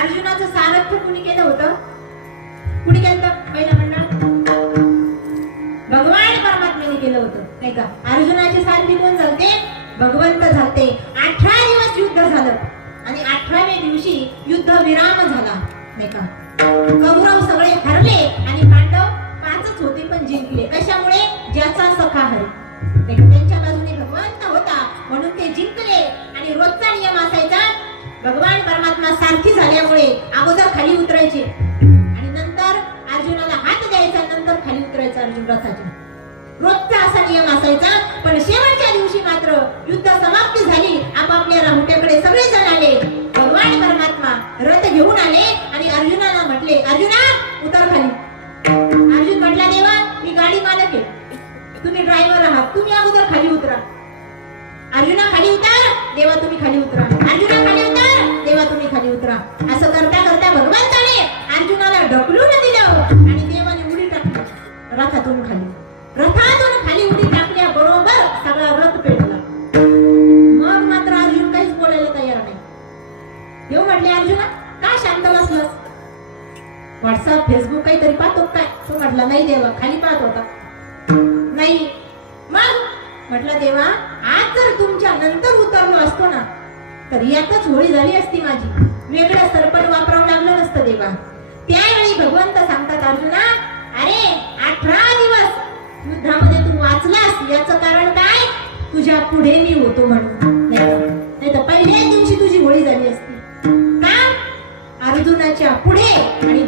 अर्जुनाचं सारथ्य कुणी केलं होतं? कुणी केलं पहिलं पहिला मंडळ? भगवान परमात्म्याने केलं होतं नाही का? अर्जुनाचे सारथी कोण झालते? भगवंत झालते. अठरा दिवस युद्ध झालं. आणि अठराव्या दिवशी युद्ध विराम झाला नाही का? कौरव सगळे हरले आणि पांडव पाचच होते पण जिंकले. कशामुळे? ज्याचा सखा हरे परमात्मा सारखी झाल्यामुळे अगोदर खाली उतरायचे. आणि नंतर अर्जुनाला हात द्यायचा नंतर खाली उतरायचा अर्जुन रथाच्या. रोजचा असा नियम असायचा पण शेवटच्या दिवशी मात्र युद्ध समाप्ती झाली. आपापल्या राहुट्याकडे सगळे जण आले. भगवान परमात्मा रथ घेऊन आले आणि अर्जुनाला म्हटले अर्जुना उतर खाली. अर्जुन म्हटला देवा मी गाडी मालक आहे. तुम्ही ड्रायव्हर आहात. तुम्ही अगोदर खाली उतरा. अर्जुना खाली उतर. देवा रथातून खाली. रथातून खाली उडी टाकल्या बरोबर सगळा रथ पेटला. मग मात्र अर्जुन काहीच बोलायला तयार नाही. देव म्हटले अर्जुना का शांत बसलास? व्हॉट्सअप फेसबुक काहीतरी पाहतो काय? तो म्हटला नाही देवा खाली पाहत होता. नाही. मग? म्हटलं देवा आज जर तुमच्या नंतर उतरलो असतो ना तर यातच होळी झाली असती माझी. वेगळं सरपट वापरावं लागलं नसतं देवा. त्यावेळी भगवंत सांगतात अर्जुना पुढे मी होतो म्हणून. नाही तर पहिल्याच दिवशी तुझी होळी झाली असती. का? अर्जुनाच्या पुढे आणि